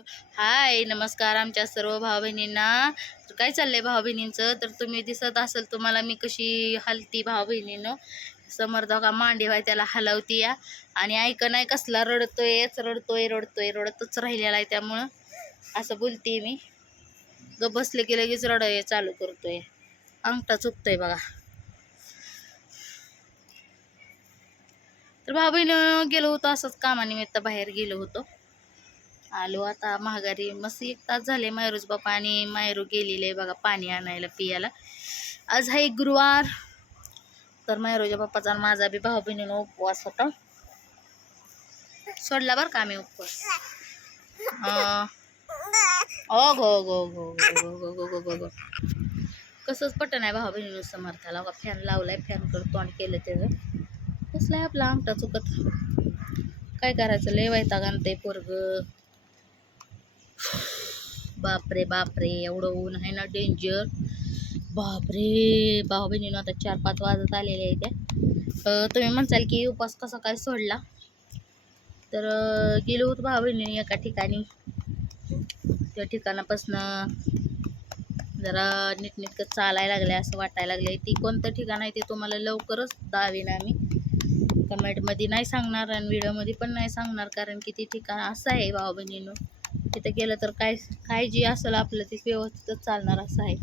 हाय नमस्कार आमच्या सर्व भाऊ बहिणींना तर काय चाललंय भाऊ बहिणींचं तर तुम्ही दिसत असेल तुम्हाला मी कशी हलती भाऊ बहिणीनं समर्थ का मांडी व्हाय त्याला हलवती या आणि ऐक नाही कसला रडतोयच रडतोय रडतोय रडतच राहिलेला आहे त्यामुळं. असं बोलते मी. ग बसले की लगेच रडय चालू करतोय. अंगठा चुकतोय बघा. तर भाऊ बहिणी गेलो होतो असंच कामानिमित्त बाहेर गेलो होतो. आलो आता महागारी मस्त एक तास झाले मायरूच बापा आणि मायरू गेलेले आहे बघा पाणी आणायला पियाला आज आहे गुरुवार तर मायरूच्या बाप्पाचा आणि माझा बी भाऊ बहिणीनं उपवास होता सोडला बरं का आम्ही उपवास अं, ओ गो गो गो गो गो गो गो गो गो कसंच पटन आहे भाऊ बहिणीनं समर्थाला बघा फॅन लावलाय फॅन करतो आणि केलं त्याचं कसलाय आपला आमटा चुकत काय करायचं लय वैतागान ते पोरग बापरे बापरे एवढं ऊन आहे ना डेंजर बापरे भाऊ बहिणीनं आता चार पाच वाजत आलेले आहे त्या तुम्ही म्हणसाल की उपास कसा काय सोडला? तर गेलो होतो भाऊ बहिणीने एका ठिकाणी. त्या ठिकाणापासनं जरा नीटनीटकं चालायला लागले असं वाटायला लागले ती कोणतं ठिकाण आहे ते तुम्हाला लवकरच दावेन आम्ही. कमेंटमध्ये नाही सांगणार आणि व्हिडिओमध्ये पण नाही सांगणार कारण की ते ठिकाण असं आहे भाऊ बहिणीनं. तिथं गेलं तर काय काय जी असेल आपलं ते व्यवस्थितच चालणार असं आहे.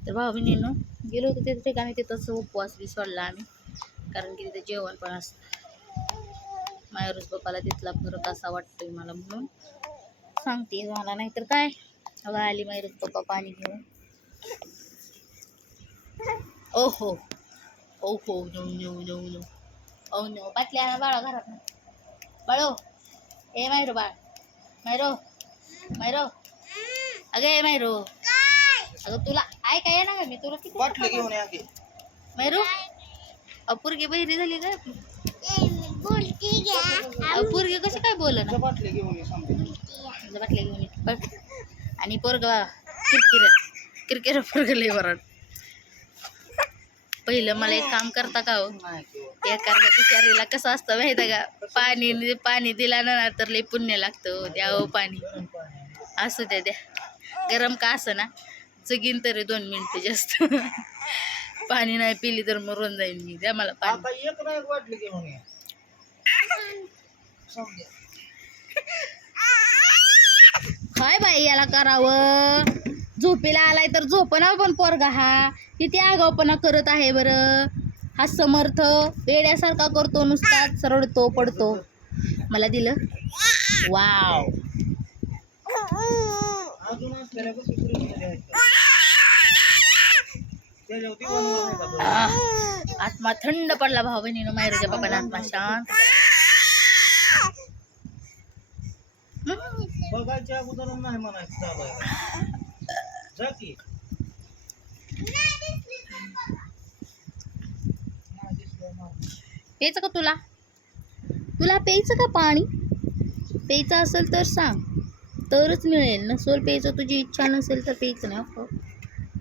तर भाऊ बहिणीनं गेलो होतो तिथे ठिकाणी तिथंच उपवास बी सोडला आम्ही. कारण की तिथे जेवण पण असतं. मायरूस बापाला तिथला फरक असा वाटतोय मला म्हणून. सांगते मला नाहीतर काय? अगं आली मायरूस पप्पा पाणी घेऊन. ओहो. ओहो नऊ नो नो नो ओ नो बाटली बाळा घरात. बाळो. ए मायरो बाळ मायरो. मायरो अगं ए मायरो अगं तुला आहे काय ना मी तुला किती बाटली घेऊन या की. मायरो अपुरगी बहिरी झाली का अपुरगी कशी काय बोल ना त्या बाटली घेऊन ये समजा बाटल्या घेऊन ये. बघ. आणि पोरग किरकिर. किरकिर पोरग लय बरं पहिलं मला एक काम करता का हो? कारण बिचारीला कसं असतं माहिती आहे का? पाणी पाणी दिला ना तर लय पुण्य लागतं हो द्या हो पाणी. असू द्या द्या. गरम का असं ना? जगीन तरी दोन मिनटं जास्त. पाणी नाही पिली तर मरून जाईन मी. द्या मला पाणी. आता एक ना एक बाटली घेऊन ये समजा काय बाई याला करावं. झोपेला आलाय तर झोपना पण पोरगा हा. किती आगावपणा करत आहे बरं. हा समर्थ वेड्यासारखा करतो नुसताच रडतो पडतो. मला दिलं? वाव. आत्मा थंड पडला भाऊ बहिणीनं मायरूच्या बापाला आत्मा शांत बघायच्या अगोदर नाही म्हणायचं चालू जा की नाही दिसलं नाही. प्यायचं का तुला? तुला प्यायचं का पाणी? प्यायचं असेल तर सांग. तरच मिळेल नसेल प्यायचं तुझी इच्छा नसेल तर प्यायचं ना हो.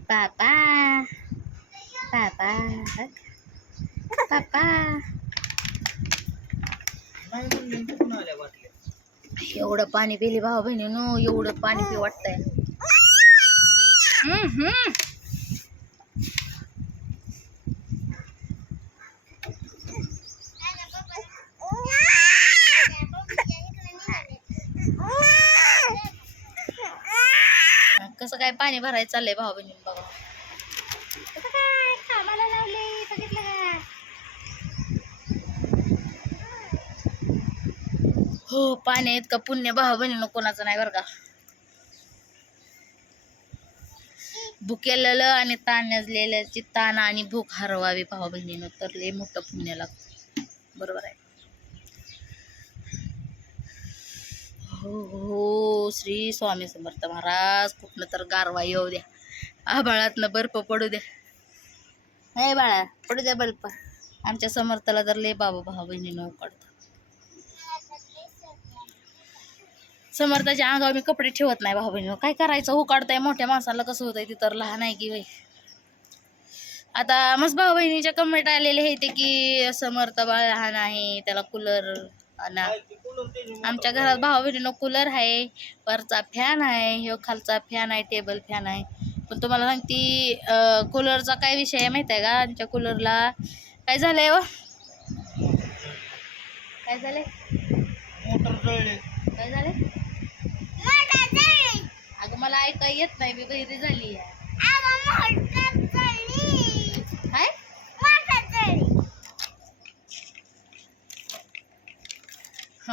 पापा. पापा. पापा. एवढं पाणी पिले भाऊ बहिणी नो एवढं पाणी पी वाटतंय. काय पाणी भरायचं चाललंय भाऊ बहिणी बघा. काय? कामाला लावले बघितलं का हो पाणी इतकं पुण्य भाऊ बहिणीनं कोणाचं नाही बरं का. भुकेलेलं आणि ताण नजलेल्याची ताण आणि भूक हरवावी भाऊ बहिणीनं तर लय मोठं पुण्य लागतं. बरोबर आहे. हो हो. श्री स्वामी समर्थ महाराज कुठनं तर गारवा येऊ द्या. आभाळातनं बर्फ पडू द्या. नाही बाळा पडू द्या बर्फ. आमच्या समर्थाला तर लय बाबा भाऊ बहिणीनं उकडतं समर्थाच्या अंगावर मी कपडे ठेवत नाही भाऊ बहिणी काय करायचं? हो उकाडताय मोठ्या माणसाला कसं होतंय ती तर लहान आहे की बाई. आता मस्त भाऊ बहिणीच्या कमेंट आलेले आहेत ते की समर्थ बाळ लहान आहे त्याला कूलर आमच्या घरात भावा बहिणीनं कूलर आहे वरचा फॅन आहे ह्यो खालचा फॅन आहे टेबल फॅन आहे. पण तुम्हाला सांगती कूलरचा काय विषय आहे माहिती आहे का? आमच्या कूलरला काय झालंय व काय झालंय? मोटर जळले. काय झालंय? अगं मला ऐकाय येत नाही मी बहिरी झाली आहे काय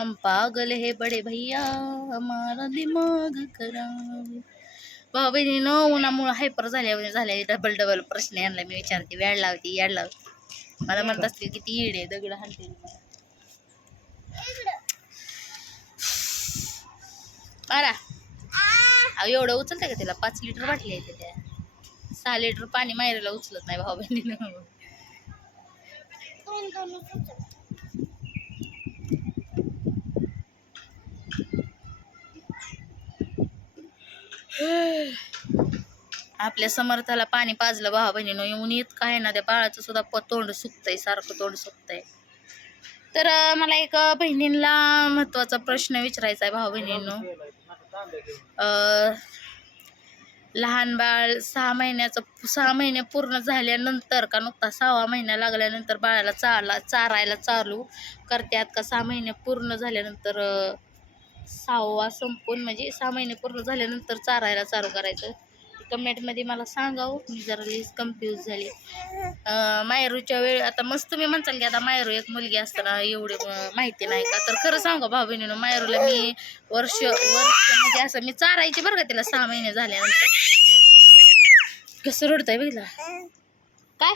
हम पागल है बड़े भैया हमारा दिमाग खराब। भाऊ बहिणीनं उन्हामुळं हायपर झाल्या झाल्या डबल डबल प्रश्न यांना मी विचारते वेळ लावते याड लावते. मला म्हणत असते किती येड आहे दगड हाणते. मला मारा अहो एवढं उचलतंय का तिला? पाच लिटर बाटली आहे त्या. सहा लिटर पाणी मायरेला उचलत नाही भाऊ बहिणीनं आपल्या समर्थाला पाणी पाजलं भावा बहिणीनं येऊन येत काय ना त्या बाळाचं सुद्धा प तोंड सुकतंय सारखं तोंड सुकतंय. तर मला एक बहिणींना महत्त्वाचा प्रश्न विचारायचा आहे भाऊ बहिणींनो. लहान बाळ सहा महिन्याचं सहा महिने पूर्ण झाल्यानंतर का नुकता सहावा महिना लागल्यानंतर बाळाला चाला चारायला चालू करतात का सहा महिने पूर्ण झाल्यानंतर सहावा संपून म्हणजे सहा महिने पूर्ण झाल्यानंतर चारायला चालू करायचं. कमेंटमध्ये मला सांगावं मी जरा लिस्ट कन्फ्यूज झाली. अं, मायरूच्या वेळ आता मस्त मी म्हणताल की आता मायरू एक मुलगी असताना एवढे माहिती नाही का? तर खरं सांगा भाऊ बहिणीनं मायरूला मी वर्ष वर्ष म्हणजे असं मी चारायची बरं का तिला सहा महिने झाल्यानंतर. कसं रडतंय बघितला? काय?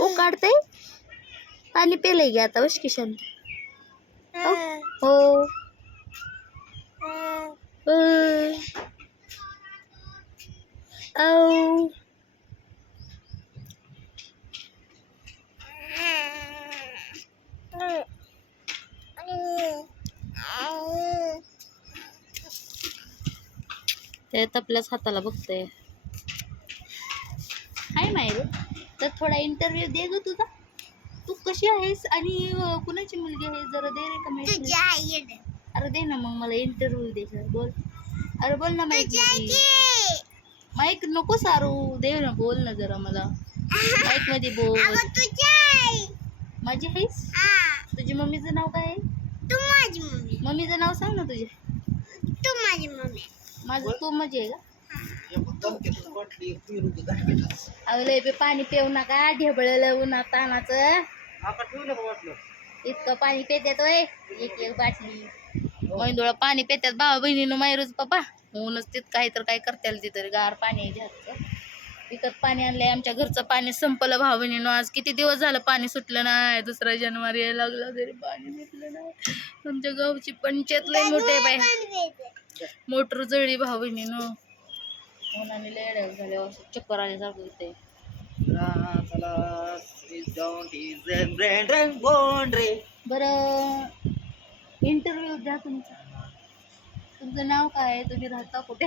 ओ काढतंय पाणी पेलंय गे आता बस किशन हो? ओ औ. ते तपल्याच हाताला बघते हाय मायरू तर थोडा इंटरव्ह्यू दे ग तुझा. कशी आहेस? आणि कुणाची मुलगी आहे? जरा दे रे कमेंट. अरे दे ना मग मला इंटरव्ह्यू दे सर बोल. अरे बोल ना माईक माईक नको सारू दे ना बोल ना जरा मला. माईकमध्ये बोल. माझी आहेस? तुझी मम्मीचं नाव काय आहे? मम्मीचं नाव सांग ना तुझे. माझं तू माझी आहे का? बाटली पिरू गाठीला अगले बे पाणी पिऊ नका ढेबळलं उन्हा तानाचं इतकं पाणी पेत्यात वय एक एक बाटली मैंदोळा पाणी पेत्यात भावा बहिणीनं मायरूच पप्पा. ऊनच तिथं काही तर काय करताल तिथं गार पाणी जास्त. विकत पाणी आणलंय आमच्या घरचं पाणी संपलं. भावा बहिणीनं आज किती दिवस झालं पाणी सुटलं नाही. दुसरा जानेवारी यायला लागला तरी पाणी सुटलं नाही. आमच्या गावची पंचायत लय मोठे बाय मोटर जळली भावा बहिणीनं. उन्हाने लय अड्यावर झाल्या असं चक्कर आल्यासारखं होते बरं इंटरव्ह्यू द्या तुमचा. तुमचं नाव काय आहे? तुम्ही राहता कुठे?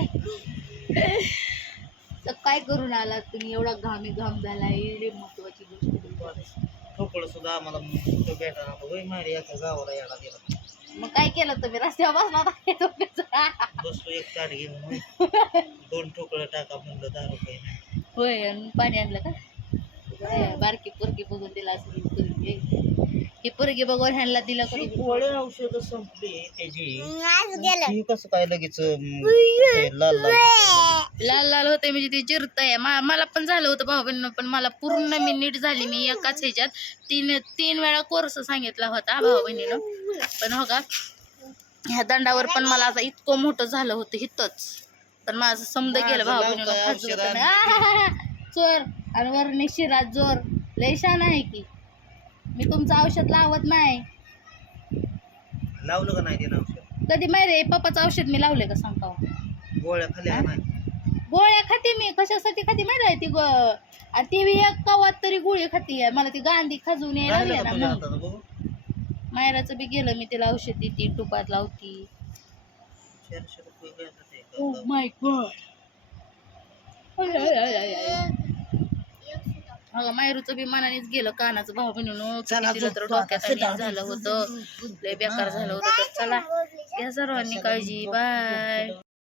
तर काय करून आलात तुम्ही? एवढा घामी घाम झाला एवढी महत्वाची गोष्ट. ठोकळ सुद्धा आम्हाला होय मारी एका गावाला यायला गेला. मग काय केलं तुम्ही? रस्त्यावर बसला होता डोक्याचा? बसलो एक ताट घेऊन. दोन ठोकळं टाका म्हणलं दहा रुपये होय आणि पाणी आणलं का? बारकी पोरगी बघून दिला असं ही पोरगी ही पोरगी बघून ह्यांना दिलं कधी गोळे औषध संपली त्याची. कसं काय लगेच लाल लाल होतं. लाल लाल होते म्हणजे ते जिरतंय मा मला पण झालं होतं भाऊ पण मला पूर्ण मी नीट झाली. मी एकाच ह्याच्यात तीन तीन वेळा कोर्स सांगितला होता भाऊ बहिणीनं. पण हो का ह्या दंडावर पण मला आता इतकं मोठं झालं होतं हितच. पण माझं समज गेलं भाऊ. चोर. आणि वरने शिरात जोर. लय शान आहे की. मी तुमचं औषध लावत नाही. लावलं का नाही औषध? कधी माहिती पप्पाचं औषध मी लावले का सांगता गोळ्या खाल्ल्या का नाही? गोळ्या खाते मी. कशासाठी खाते माहिती आहे ती गो? आणि ती बी एक कवात तरी गोळी खाती मला ती गांधी खाजून यायला राहिलं लागली का ना तुझ्या मग. हातात बघू? मायराचं बी गेलं मी तिला औषध देते टुपात लावती. चारशे रुपये ओ माय गॉड अगं मायरूचं बी मनानेच गेलं कानाचं भाऊ बहिणीनं चला किती तर झोपतो आता, डोक्यात आणि. झालं होतं. लय बेकार झालं होतं तर चला. घ्या सर्वांनी काळजी. बाय.